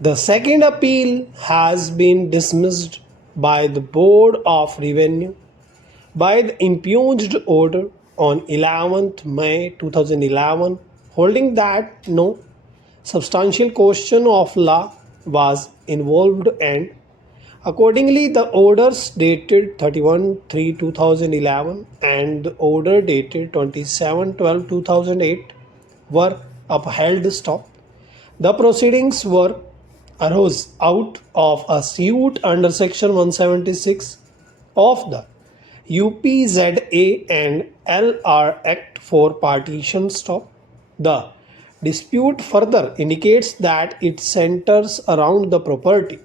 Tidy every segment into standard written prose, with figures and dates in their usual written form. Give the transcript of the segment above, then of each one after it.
The second appeal has been dismissed by the Board of Revenue by the impugned order on 11th May 2011, holding that no substantial question of law was involved, and accordingly the orders dated 31/3/2011 and the order dated 27/12/2008 were upheld. Stop. The proceedings were arose out of a suit under Section 176 of the UPZA and LR Act for partition. Stop. The dispute further indicates that it centers around the property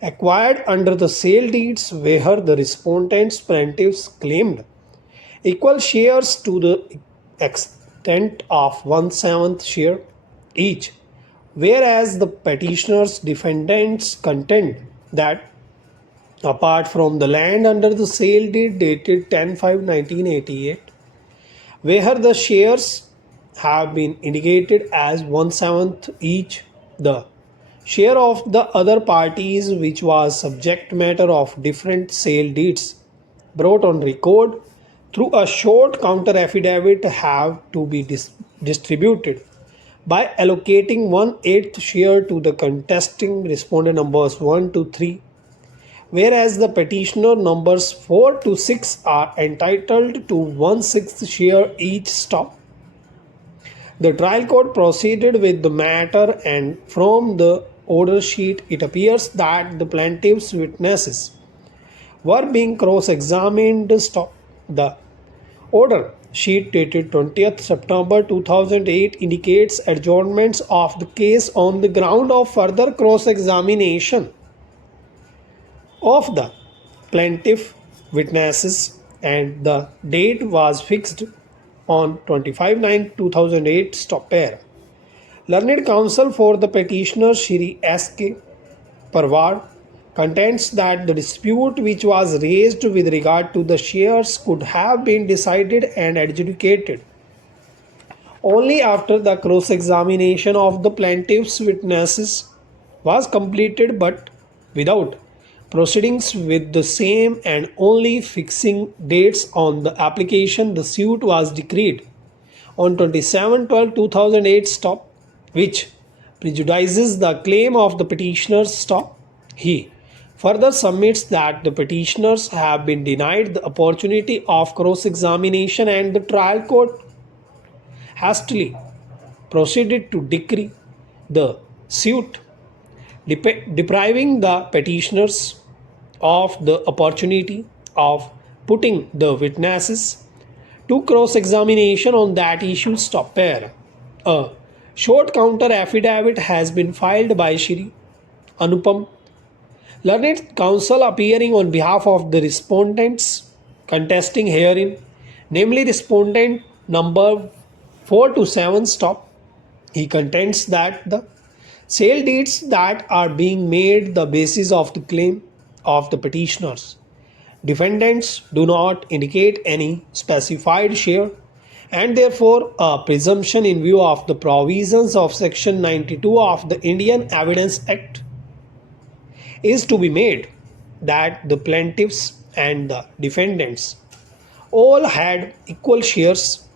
acquired under the sale deeds where the respondents plaintiffs claimed equal shares to the extent of 1/7 share each, whereas the petitioners defendants contend that apart from the land under the sale deed dated 10/5/1988, where the shares have been indicated as 1/7 each, the share of the other parties, which was subject matter of different sale deeds brought on record through a short counter affidavit, have to be distributed by allocating 1/8 share to the contesting respondent numbers 1 to 3, whereas the petitioner numbers 4 to 6 are entitled to 1/6 share each. Stop. The trial court proceeded with the matter, and from the order sheet it appears that the plaintiff's witnesses were being cross-examined. Stop. The order sheet dated 20th September 2008 indicates adjournments of the case on the ground of further cross-examination of the plaintiff witnesses, and the date was fixed on 25/9/2008. Stop. Learned counsel for the petitioner Shri S.K. Parwar contends that the dispute which was raised with regard to the shares could have been decided and adjudicated only after the cross-examination of the plaintiff's witnesses was completed, but without proceedings with the same and only fixing dates on the application. The suit was decreed on 27/12/2008. Stop, which prejudices the claim of the petitioners. Stop. He further submits that the petitioners have been denied the opportunity of cross-examination, and the trial court hastily proceeded to decree the suit, depriving the petitioners of the opportunity of putting the witnesses to cross-examination on that issue. Stop. A short counter affidavit has been filed by Shri Anupam, learned counsel appearing on behalf of the respondents contesting herein, namely respondent number 4 to 7. Stop. He contends that the sale deeds that are being made the basis of the claim of the petitioners defendants do not indicate any specified share, and therefore a presumption in view of the provisions of Section 92 of the Indian Evidence Act is to be made that the plaintiffs and the defendants all had equal shares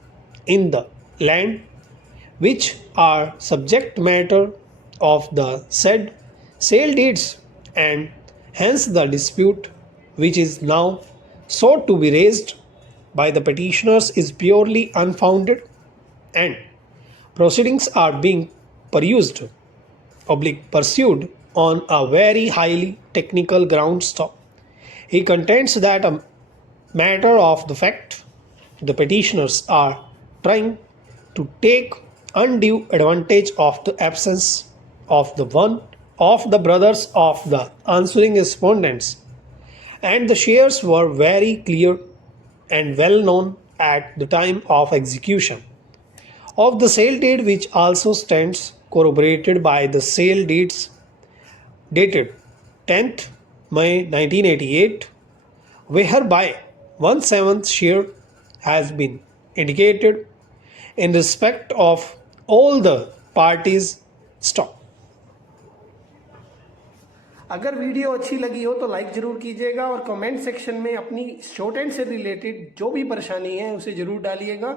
in the land which are subject matter of the said sale deeds, and hence the dispute which is now sought to be raised by the petitioners is purely unfounded, and proceedings are being pursued on a very highly technical grounds. Stop. He contends that a matter of the fact the petitioners are trying to take undue advantage of the absence of the one of the brothers of the answering respondents, and the shares were very clear and well known at the time of execution of the sale deed, which also stands corroborated by the sale deeds dated 10th May 1988, whereby 1/7 share has been indicated in respect of all the parties. Stop. अगर video अच्छी लगी हो तो like जरूर कीजिएगा और comment section में अपनी शॉर्ट हैंड से रिलेटेड जो भी परेशानी है उसे जरूर डालिएगा।